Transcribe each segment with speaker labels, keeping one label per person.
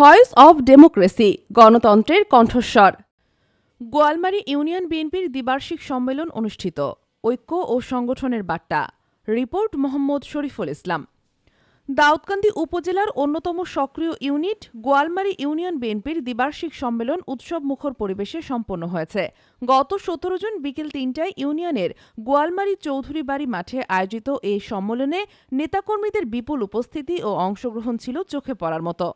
Speaker 1: Voice of democracy, গণতন্ত্রের কণ্ঠস্বর। Goalmari union বিএনপির দ্বিবার্ষিক সম্মেলন অনুষ্ঠিত। ঐক্য ও সংগঠনের বার্তা। রিপোর্ট মোহাম্মদ শরীফুল ইসলাম। দাউদকান্দি উপজেলার অন্যতম সক্রিয় ইউনিট, গোয়ালমারি ইউনিয়ন বিএনপির দ্বিবার্ষিক সম্মেলন উৎসব মুখর পরিবেশে সম্পন্ন হয়েছে। গত সতেরো জুন বিকেল তিনটায় ইউনিয়নের গোয়ালমারী চৌধুরী বাড়ি মাঠে আয়োজিত এই সম্মেলনে নেতাকর্মীদের বিপুল উপস্থিতি ও অংশগ্রহণ ছিল চোখে পড়ার মতো।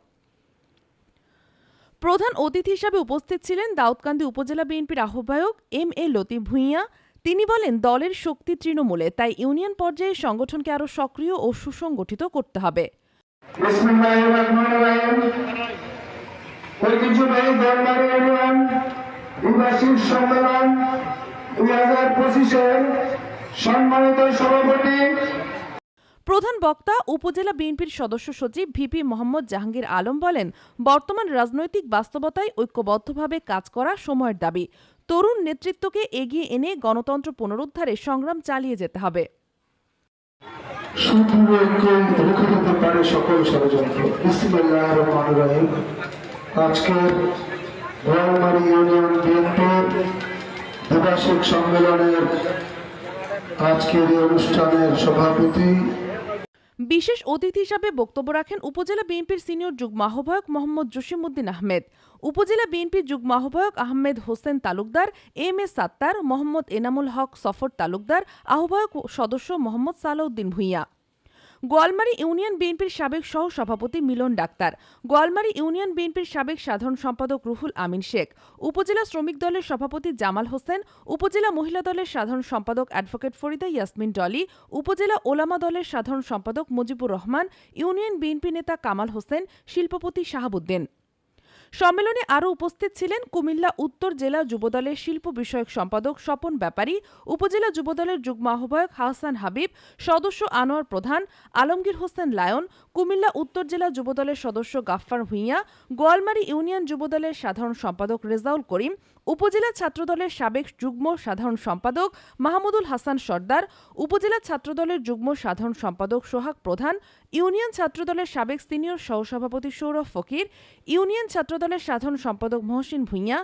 Speaker 1: প্রধান অতিথি হিসাবে উপস্থিত ছিলেন দাউদকান্দি উপজেলা বিএনপির আহ্বায়ক এম এ লতিফ ভূঁইয়া। তিনি বলেন, দলের শক্তি তৃণমূলে, তাই ইউনিয়ন পর্যায়ে সংগঠনকে আরও সক্রিয় ও সুসংগঠিত করতে হবে।
Speaker 2: সম্মানিত সভাপতি
Speaker 1: প্রধান বক্তা, উপজেলা বিএনপির সদস্য সচিব ভিপি মোহাম্মদ জাহাঙ্গীর আলম বলেন, বর্তমান রাজনৈতিক বাস্তবতায় ঐক্যবদ্ধভাবে কাজ করা সময়ের দাবি। তরুণ নেতৃত্বকে এগিয়ে এনে গণতন্ত্র পুনরুদ্ধারে সংগ্রাম চালিয়ে যেতে হবে।
Speaker 2: আজকের এই অনুষ্ঠানের সভাপতি
Speaker 1: বিশেষ অতিথি হিসাবে বক্তব্য রাখেন উপজেলা বিএনপির সিনিয়র যুগ্ম আহ্বায়ক মোহাম্মদ জসিমউদ্দিন আহমেদ, উপজেলা বিএনপির যুগ্ম আহ্বায়ক আহমেদ হোসেন তালুকদার, এম এ সাত্তার, মোহাম্মদ এনামুল হক সফর তালুকদার, আহ্বায়ক সদস্য মোহাম্মদ সালাউদ্দিন ভূঁইয়া। গোয়ালমারী ইউনিয়ন বিএনপির সাবেক সহ সভাপতি মিলন ডাক্তার। গোয়ালমারি ইউনিয়ন বিএনপির সাবেক সাধারণ সম্পাদক রুহুল আমিন শেখ। উপজেলা শ্রমিক দলের সভাপতি জামাল হোসেন, উপজেলা মহিলা দলের সাধারণ সম্পাদক অ্যাডভোকেট ফরিদা ইয়াসমিন ডলি, উপজেলা ওলামা দলের সাধারণ সম্পাদক মুজিবুর রহমান, ইউনিয়ন বিএনপি নেতা কামাল হোসেন, শিল্পপতি শাহাবুদ্দিন। সম্মেলনে আরও উপস্থিত ছিলেন কুমিল্লা উত্তর জেলা যুবদলের শিল্প বিষয়ক সম্পাদক স্বপন ব্যাপারী, উপজেলা যুবদলের যুগ্ম আহ্বায়ক হাসান হাবিব, সদস্য আনোয়ার প্রধান, আলমগীর হোসেন লায়ন, কুমিল্লা উত্তর জেলা যুবদলের সদস্য গাফফার ভূঁইয়া, গোয়ালমারি ইউনিয়ন যুবদলের সাধারণ সম্পাদক রেজাউল করিম উপজেলা ছাত্রদলের সাবেক যুগ্ম সাধারণ সম্পাদক মাহমুদুল হাসান সর্দার, উপজেলা ছাত্রদলের যুগ্ম সাধারণ সম্পাদক সোহাগ প্রধান, ইউনিয়ন ছাত্রদলের সাবেক সিনিয়র সহসভাপতি সৌরভ ফকির, ইউনিয়ন ছাত্রদলের সাধারণ সম্পাদক মহসিন ভূঁইয়া,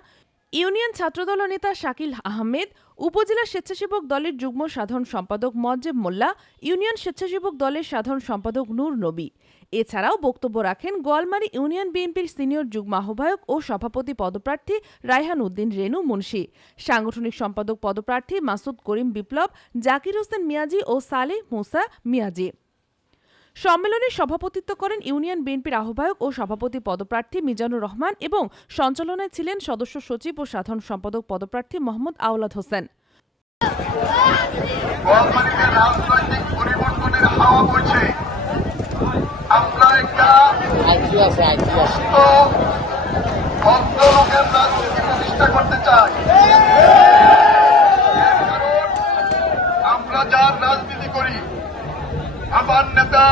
Speaker 1: ইউনিয়ন ছাত্রদল নেতা শাকিল আহমেদ, উপজেলা স্বেচ্ছাসেবক দলের যুগ্ম সাধারণ সম্পাদক মজ্জেব মোল্লা, ইউনিয়ন স্বেচ্ছাসেবক দলের সাধারণ সম্পাদক নূর নবী। এছাড়াও বক্তব্য রাখেন গোয়ালমারী ইউনিয়ন বিএনপির সিনিয়র যুগ্ম আহ্বায়ক ও সভাপতি পদপ্রার্থী রায়হান উদ্দিন রেনু মুন্সি। সাংগঠনিক সম্পাদক পদপ্রার্থী মাসুদ করিম বিপ্লব, জাকির হোসেন মিয়াজি ও সালেহ মুসা মিয়াজি। সম্মেলনে সভাপতিত্ব করেন ইউনিয়ন বিএনপির আহ্বায়ক ও সভাপতি পদপ্রার্থী মিজানুর রহমান এবং সঞ্চালনায় ছিলেন সদস্য সচিব ও সাধারণ সম্পাদক পদপ্রার্থী মোহাম্মদ আওলাদ হোসেন।
Speaker 3: রাজনৈতিক পরিবর্তনের হাওয়া বইছে। আমরা একটা সুস্থ ভদ্রলোকের রাজনীতি প্রতিষ্ঠা করতে চাই। কারণ আমরা যার রাজনীতি করি আমার নেতা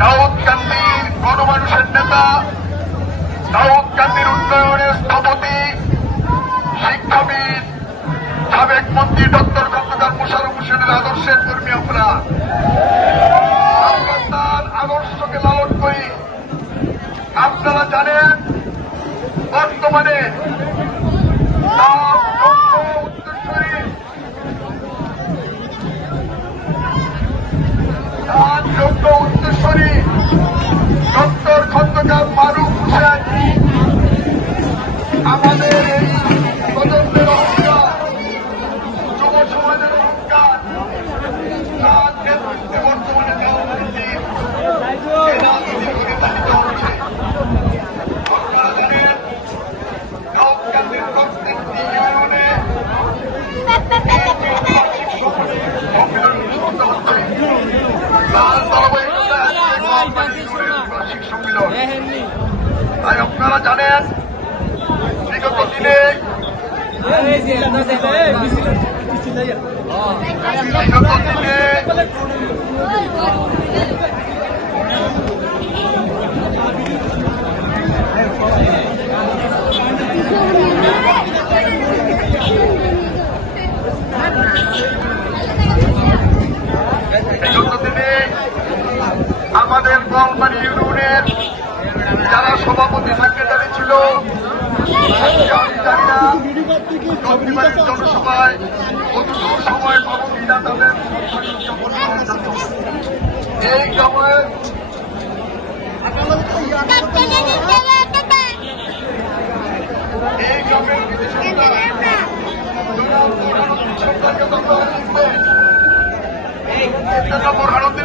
Speaker 3: দাউদ কান্দির গণমানুষের নেতা দাউদ কান্দির উন্নয়নের স্থপতি শিক্ষাবিদ সাবেক মন্ত্রী ডক্টর খন্দকার মোশারফ হোসেনের আদর্শের কর্মী আমরা আমরা তার আদর্শকে লালন করি আপনারা জানেন বর্তমানে আমাদের এই প্রজন্মের অহংকার যুব সমাজের অহংকার তার নেতৃত্বে বর্তমানে দেওয়া হয়েছে এ রাজনীতি পরিচালিত হচ্ছে আপনারা জানেন দাউদকান্দির প্রত্যেকটি ইউনিয়নে সম্মেলন অনুষ্ঠিত হচ্ছে তার ধারাবাহিকতায় আজকে গোয়ালবাড়ি ইউনিয়নের বার্ষিক সম্মেলন তাই আপনারা জানেন বিগত দিনে বিগত দিনে বিগত দিনে আমাদের গোয়ালবাড়ি যারা সভাপতি সেক্রেটারি ছিল জনসভায় কতটুকু সময় এই এই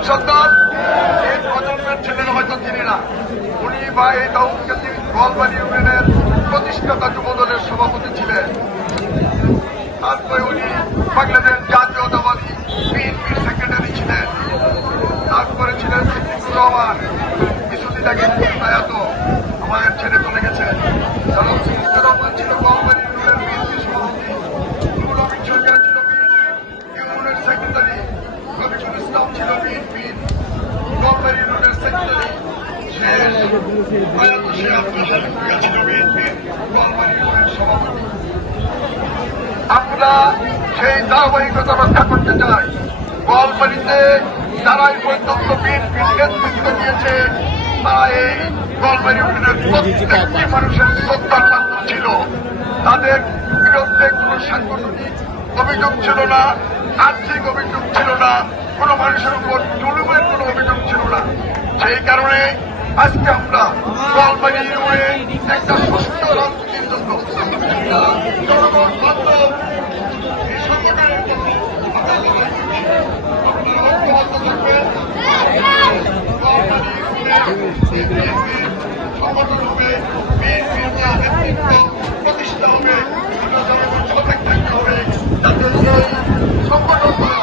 Speaker 3: সন্তান প্রজন্মের ছেলেরা হয়তো চিনি না। উনি বা এই দাউদকাতি গোয়ালবাড়ি ইউনিয়নের প্রতিষ্ঠাতা যুবদলের সভাপতি ছিলেন। তারপরে উনি বাংলাদেশ জাতীয়তাবাদী বিএনপির সেক্রেটারি ছিলেন। তারপরে ছিলেন সিদ্দিকুর রহমান। কিছুদিন আগে আমাদের ছেড়ে চলে গেছেন আমরা সেই ধারাবাহিকতা রক্ষা করতে চাই। গোয়ালবাড়িতে যারা এই পর্যন্ত নেতৃত্ব দিয়েছে তারা এই গোয়ালবাড়ি প্রত্যেকটি মানুষের শ্রদ্ধার পাত্র ছিল। তাদের বিরুদ্ধে কোন সাংগঠনিক অভিযোগ ছিল না, আর্থিক অভিযোগ ছিল না, কোন মানুষের উপর জুলুমের কোন অভিযোগ ছিল না। সেই কারণে আজকে আমরা জলপাইগুড়ি একটা সুস্থ রাজনীতির জন্য একটা জনগণ বান্ধব এই সংগঠনের জন্য আমরা লড়াই করছি। আপনারা ঐক্যবদ্ধ থাকবেন। গোয়ালবাড়ি ইউনিয়নে সংগঠন হবে বিএনপির যে নেতৃত্ব প্রতিষ্ঠা হবে আমরা জনগণ সজাগ থাকতে হবে যাতে এই সংগঠনগুলো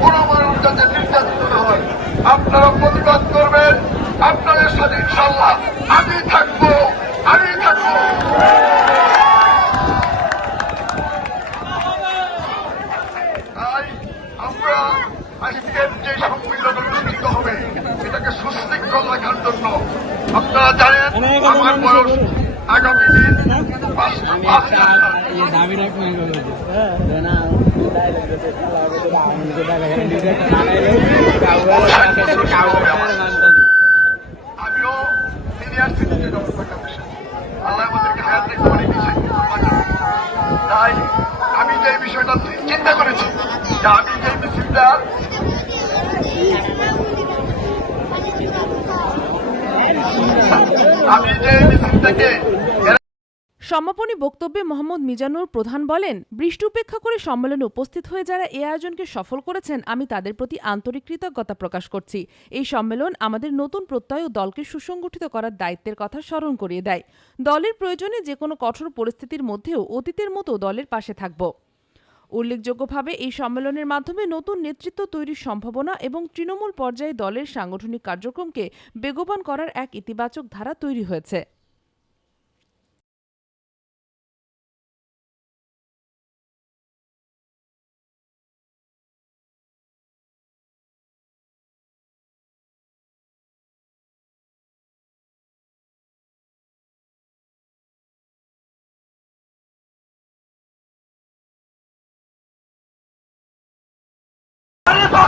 Speaker 3: কোনো মানুষ যাতে নির্যাতিত না হয় আপনারা প্রতিবাদ করবেন আপনাদের সাথে ইনশাল্লাহ আমি থাকব আমি থাকব তাই আমরা আজকের যে সম্মিলন অনুষ্ঠিত হবে এটাকে সুশৃঙ্খল রাখার জন্য আপনারা জানেন আমার বয়স আগামী দিন পাঁচ তাই আমি যে বিষয়টা চিন্তা করেছি যে আমি যে মিছিলটা আমি যে মিছিলটাকে
Speaker 1: সমাপনী বক্তব্যে মোহাম্মদ মিজানুর প্রধান বলেন বৃষ্টি উপেক্ষা করে সম্মেলনে উপস্থিত হয়ে যারা এ আয়োজনকে সফল করেছেন, আমি তাদের প্রতি আন্তরিক কৃতজ্ঞতা প্রকাশ করছি। এই সম্মেলন আমাদের নতুন প্রত্যয় ও দলকে সুসংগঠিত করার দায়িত্বের কথা স্মরণ করিয়ে দেয়। দলের প্রয়োজনে যে কোনো কঠোর পরিস্থিতির মধ্যেও অতীতের মতো দলের পাশে থাকব। উল্লেখযোগ্যভাবে এই সম্মেলনের মাধ্যমে নতুন নেতৃত্ব তৈরির সম্ভাবনা এবং তৃণমূল পর্যায়ে দলের সাংগঠনিক কার্যক্রমকে বেগবান করার এক ইতিবাচক ধারা তৈরি হয়েছে।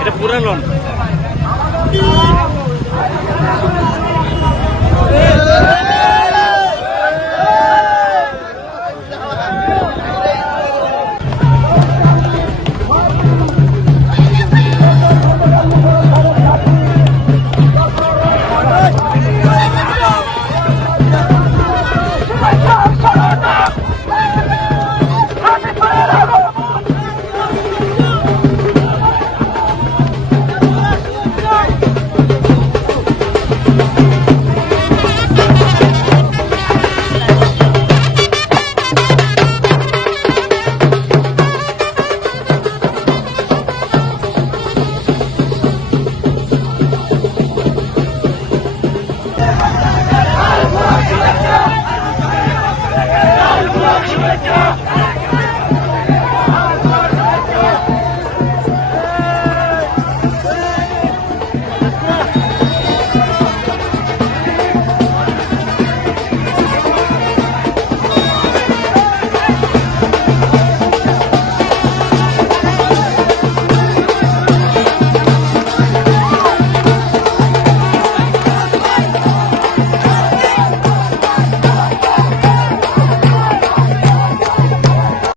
Speaker 4: এটা পুরা লোন